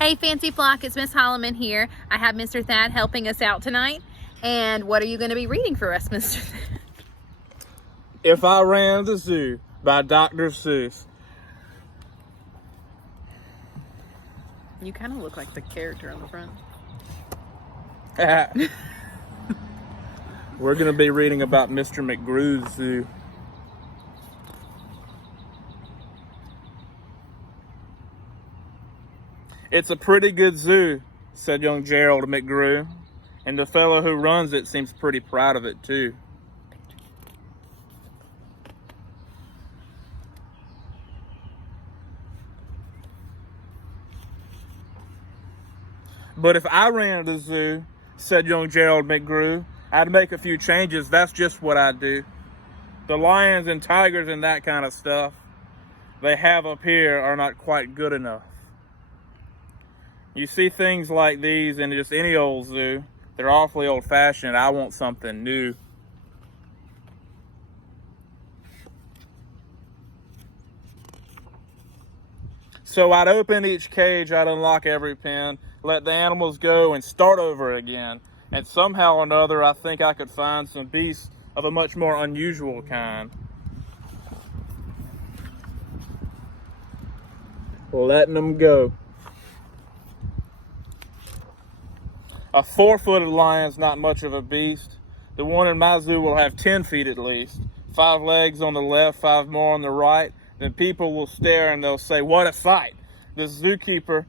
Hey, Fancy Flock, it's Miss Holloman here. I have Mr. Thad helping us out tonight. And what are you going to be reading for us, Mr. Thad? If I Ran the Zoo by Dr. Seuss. You kind of look like the character on the front. We're going to be reading about Mr. McGrew's zoo. It's a pretty good zoo, said young Gerald McGrew, and the fellow who runs it seems pretty proud of it too. But if I ran the zoo, said young Gerald McGrew, I'd make a few changes. That's just what I do. The lions and tigers and that kind of stuff they have up here are not quite good enough. You see things like these in just any old zoo. They're awfully old-fashioned. I want something new. So I'd open each cage, I'd unlock every pen, let the animals go and start over again. And somehow or another, I think I could find some beasts of a much more unusual kind. Letting them go. A 4-footed lion's not much of a beast. The one in my zoo will have 10 feet at least. 5 legs on the left, 5 more on the right. Then people will stare and they'll say, what a sight. This zookeeper,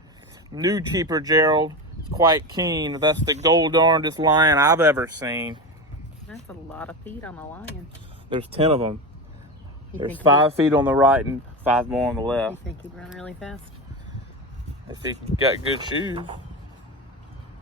new keeper Gerald, is quite keen. That's the gold-darndest lion I've ever seen. That's a lot of feet on a lion. There's 10 of them. There's 5 feet on the right and 5 more on the left. You think he'd run really fast? If he got good shoes.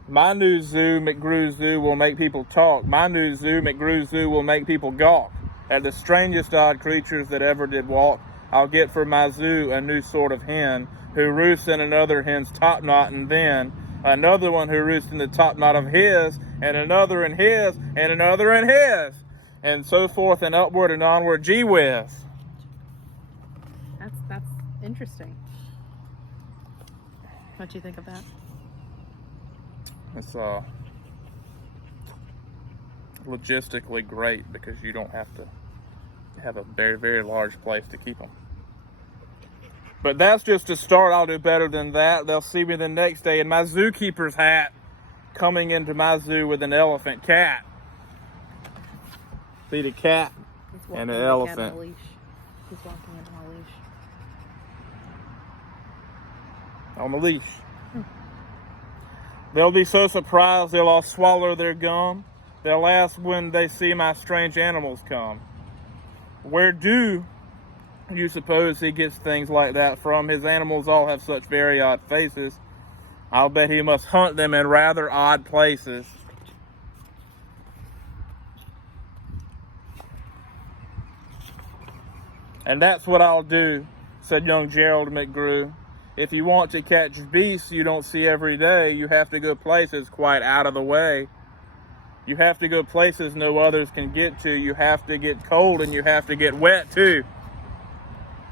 My new zoo, McGrew Zoo, will make people talk. My new zoo, McGrew Zoo, will make people gawk at the strangest odd creatures that ever did walk. I'll get for my zoo a new sort of hen who roosts in another hen's top knot, and then another one who roosts in the top knot of his, and another in his, and another in his, and so forth and upward and onward. Gee whiz. That's interesting. What do you think of that? It's logistically great because you don't have to have a very, very large place to keep them. But that's just a start. I'll do better than that. They'll see me the next day in my zookeeper's hat coming into my zoo with an elephant cat. See the cat and an elephant. He's walking in on a leash. On the leash. They'll be so surprised they'll all swallow their gum. They'll ask when they see my strange animals come. Where do you suppose he gets things like that from? His animals all have such very odd faces. I'll bet he must hunt them in rather odd places. And that's what I'll do, said young Gerald McGrew. If you want to catch beasts you don't see every day, you have to go places quite out of the way. You have to go places no others can get to. You have to get cold and you have to get wet too.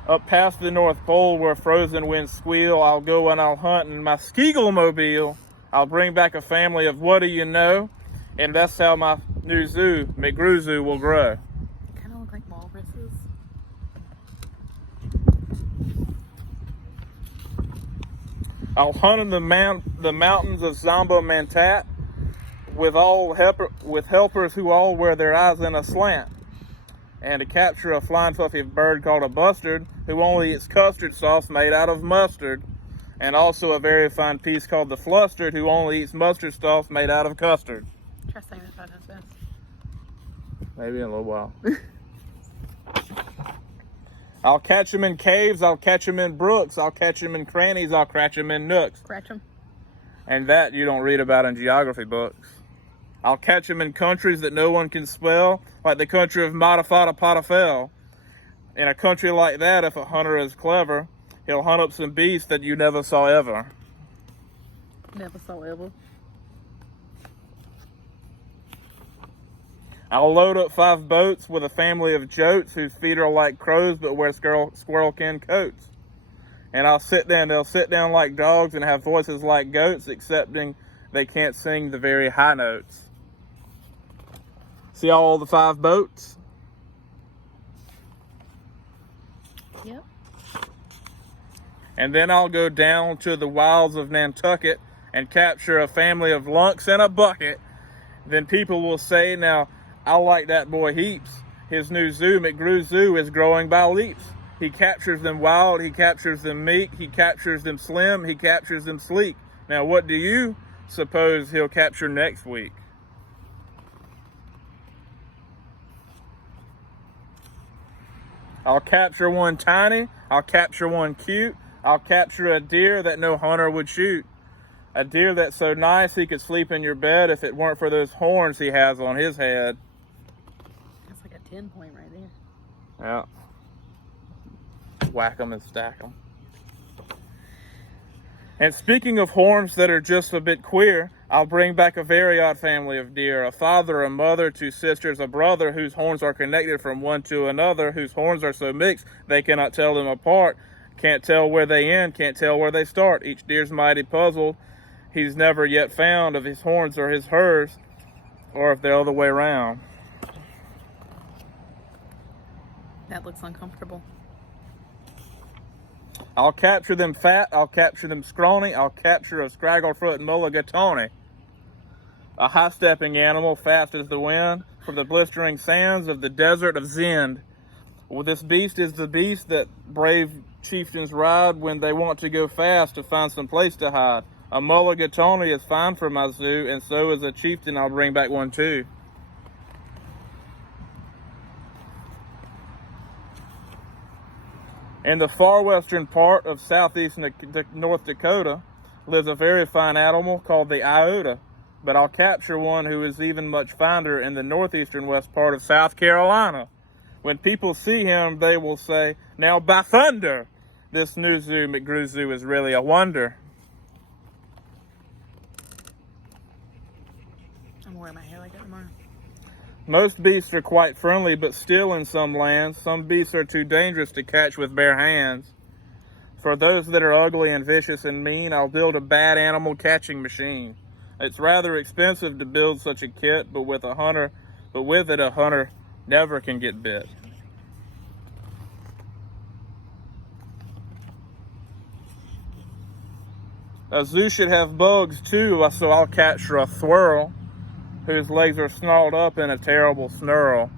Up past the North Pole where frozen winds squeal, I'll go and I'll hunt in my Skegel-mobile. I'll bring back a family of what do you know? And that's how my new zoo, McGrew Zoo, will grow. Kind of look like walruses. I'll hunt in the mountains of Zomba-Mantat with helpers who all wear their eyes in a slant. And to capture a flying fluffy bird called a bustard who only eats custard sauce made out of mustard. And also a very fine piece called the flustered who only eats mustard sauce made out of custard. Try saying that 5 times fast. Maybe in a little while. I'll catch them in caves, I'll catch them in brooks, I'll catch them in crannies, I'll catch them in nooks. Scratch them. And that you don't read about in geography books. I'll catch them in countries that no one can spell, like the country of Matafata Potafel. In a country like that, if a hunter is clever, he'll hunt up some beasts that you never saw ever. Never saw ever. I'll load up 5 boats with a family of jotes whose feet are like crows but wear squirrel-kin coats. And they'll sit down like dogs and have voices like goats, excepting they can't sing the very high notes. See all the 5 boats? Yep. And then I'll go down to the wilds of Nantucket and capture a family of lunks in a bucket. Then people will say, now, I like that boy heaps. His new zoo, McGrew Zoo, is growing by leaps. He captures them wild, he captures them meek, he captures them slim, he captures them sleek. Now, what do you suppose he'll capture next week? I'll capture one tiny, I'll capture one cute, I'll capture a deer that no hunter would shoot. A deer that's so nice he could sleep in your bed if it weren't for those horns he has on his head. That's like a 10 point right there. Yeah. Whack 'em and stack 'em. And speaking of horns that are just a bit queer, I'll bring back a very odd family of deer. A father, a mother, 2 sisters, a brother, whose horns are connected from one to another, whose horns are so mixed they cannot tell them apart. Can't tell where they end, can't tell where they start. Each deer's mighty puzzled. He's never yet found if his horns are hers, or if they're the other way around. That looks uncomfortable. I'll capture them fat, I'll capture them scrawny, I'll capture a scragglefoot mulligatawny. A high-stepping animal, fast as the wind, from the blistering sands of the desert of Zend. Well, this beast is the beast that brave chieftains ride when they want to go fast to find some place to hide. A mulligatawny is fine for my zoo, and so is a chieftain. I'll bring back one too. In the far western part of southeast North Dakota lives a very fine animal called the iota, but I'll capture one who is even much finer in the northeastern west part of South Carolina. When people see him, they will say, now by thunder, this new zoo, McGrew Zoo, is really a wonder. I'm gonna wear my hair like that tomorrow. Most beasts are quite friendly, but still in some lands, some beasts are too dangerous to catch with bare hands. For those that are ugly and vicious and mean, I'll build a bad animal catching machine. It's rather expensive to build such a kit, but with it, a hunter never can get bit. A zoo should have bugs too, so I'll capture a squirrel whose legs are snarled up in a terrible snarl.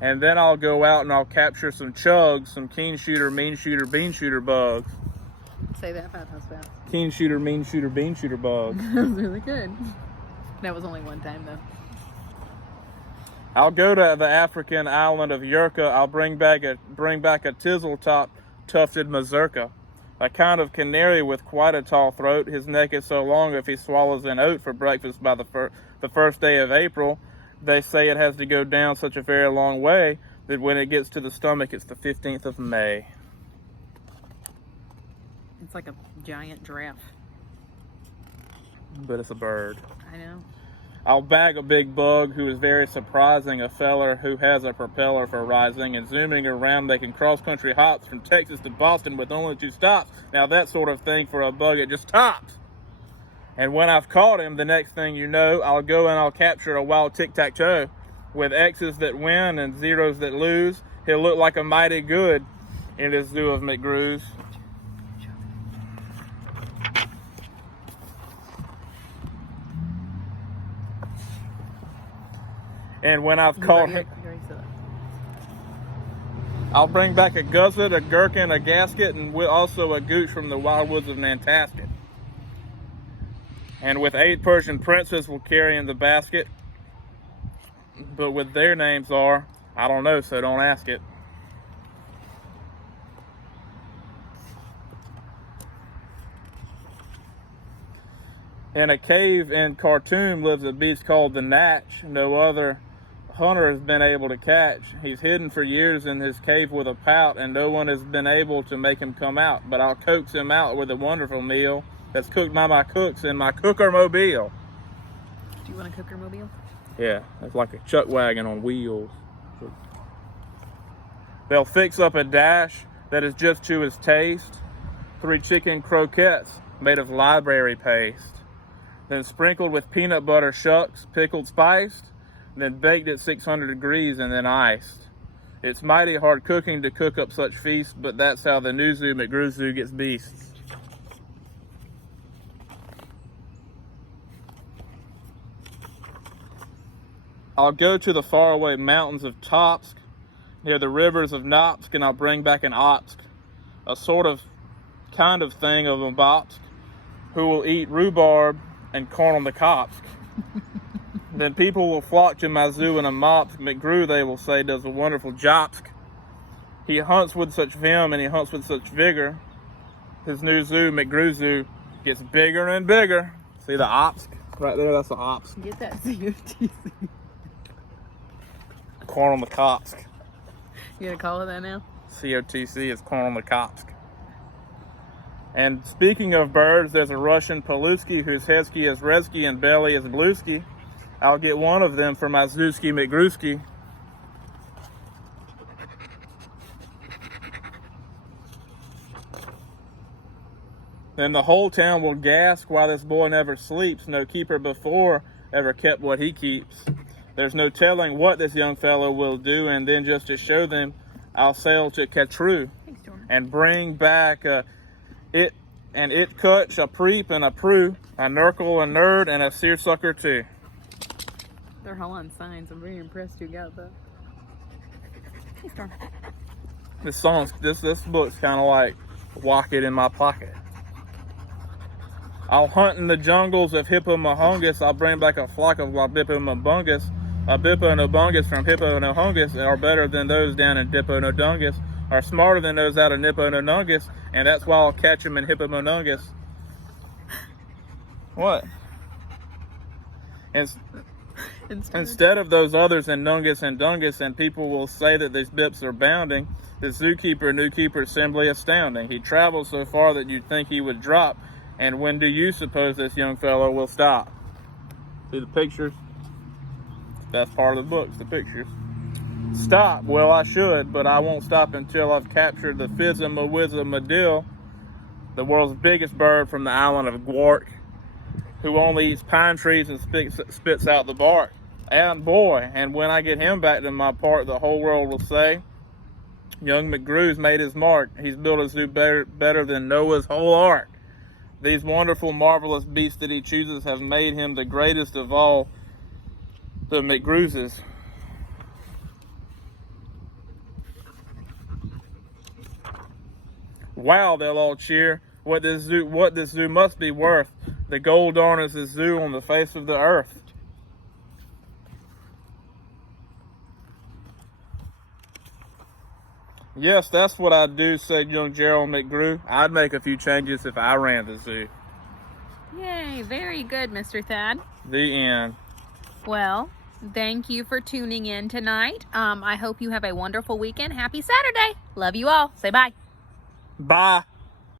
And then I'll go out and I'll capture some chugs, some keen shooter, mean shooter, bean shooter bugs. Say that 5 times fast. Keen shooter, mean shooter, bean shooter bugs. That was really good. That was only one time though. I'll go to the African island of Yurka. I'll bring back a tizzle-top tufted mazurka, a kind of canary with quite a tall throat. His neck is so long if he swallows an oat for breakfast by the first day of April, they say it has to go down such a very long way that when it gets to the stomach, it's the 15th of May. It's like a giant giraffe. But it's a bird. I know. I'll bag a big bug who is very surprising, a feller who has a propeller for rising and zooming around, making cross-country hops from Texas to Boston with only 2 stops. Now that sort of thing for a bug, it just tops. And when I've caught him, the next thing you know, I'll go and I'll capture a wild tic-tac-toe. With X's that win and zeros that lose, he'll look like a mighty good in his zoo of McGrews. And when I've caught him, I'll bring back a gusset, a gherkin, a gasket, and also a gooch from the wild woods of Nantasket. And with 8 Persian princes we'll carry in the basket. But what their names are, I don't know, so don't ask it. In a cave in Khartoum lives a beast called the Natch. No other hunter has been able to catch. He's hidden for years in his cave with a pout, and no one has been able to make him come out. But I'll coax him out with a wonderful meal that's cooked by my cooks in my cooker mobile. Do you want a cooker mobile? Yeah, it's like a chuck wagon on wheels. They'll fix up a dash that is just to his taste, 3 chicken croquettes made of library paste, then sprinkled with peanut butter shucks, pickled, spiced, then baked at 600 degrees and then iced. It's mighty hard cooking to cook up such feasts, but that's how the new zoo, McGrew Zoo, gets beasts. I'll go to the faraway mountains of Topsk, near the rivers of Nopsk, and I'll bring back an Opsk, a kind of thing of a Bopsk, who will eat rhubarb and corn on the Kopsk. Then people will flock to my zoo in a Mopsk. McGrew, they will say, does a wonderful jobsk. He hunts with such vim and he hunts with such vigor. His new zoo, McGrew Zoo, gets bigger and bigger. See the Opsk? Right there, that's the Opsk. Get that COTC. Corn on the Kopsk. You gonna call it that now? COTC is corn on the Kopsk. And speaking of birds, there's a Russian Paluski whose headsky is redsky and belly is bluesky. I'll get one of them for my Zooski McGrewski. Then the whole town will gasp why this boy never sleeps. No keeper before ever kept what he keeps. There's no telling what this young fellow will do, and then just to show them, I'll sail to Katru and bring back it cutch, a preep and a prue, a nurgle, a nerd, and a seersucker too. They're all on signs. I'm very impressed you got that. This book's kind of like Walk It in My Pocket. I'll hunt in the jungles of Hippomohungus. I'll bring back a flock of Wabippomobungus. A Bipponobungus from Hipponohungus are better than those down in Dipponodungus, are smarter than those out of Nippononungus, and that's why I'll catch them in Hippomonungus. What? Instead of those others in Nungus and Dungus, and people will say that these bips are bounding, the zookeeper, new keeper, is simply astounding. He travels so far that you'd think he would drop, and when do you suppose this young fellow will stop? See the pictures? That's part of the book, the pictures. Stop? Well, I should, but I won't stop until I've captured the Phizza-Mawizza-Madill, the world's biggest bird from the island of Gwark, who only eats pine trees and spits out the bark. And boy, and when I get him back to my park, the whole world will say, young McGrew's made his mark. He's built a zoo better than Noah's whole ark. These wonderful, marvelous beasts that he chooses have made him the greatest of all the McGrewses. Wow, they'll all cheer. What this zoo must be worth. The gold darnest zoo on the face of the earth. Yes, that's what I'd do, said young Gerald McGrew. I'd make a few changes if I ran the zoo. Yay, very good, Mr. Thad. The end. Well, thank you for tuning in tonight. I hope you have a wonderful weekend. Happy Saturday. Love you all. Say bye. Bye.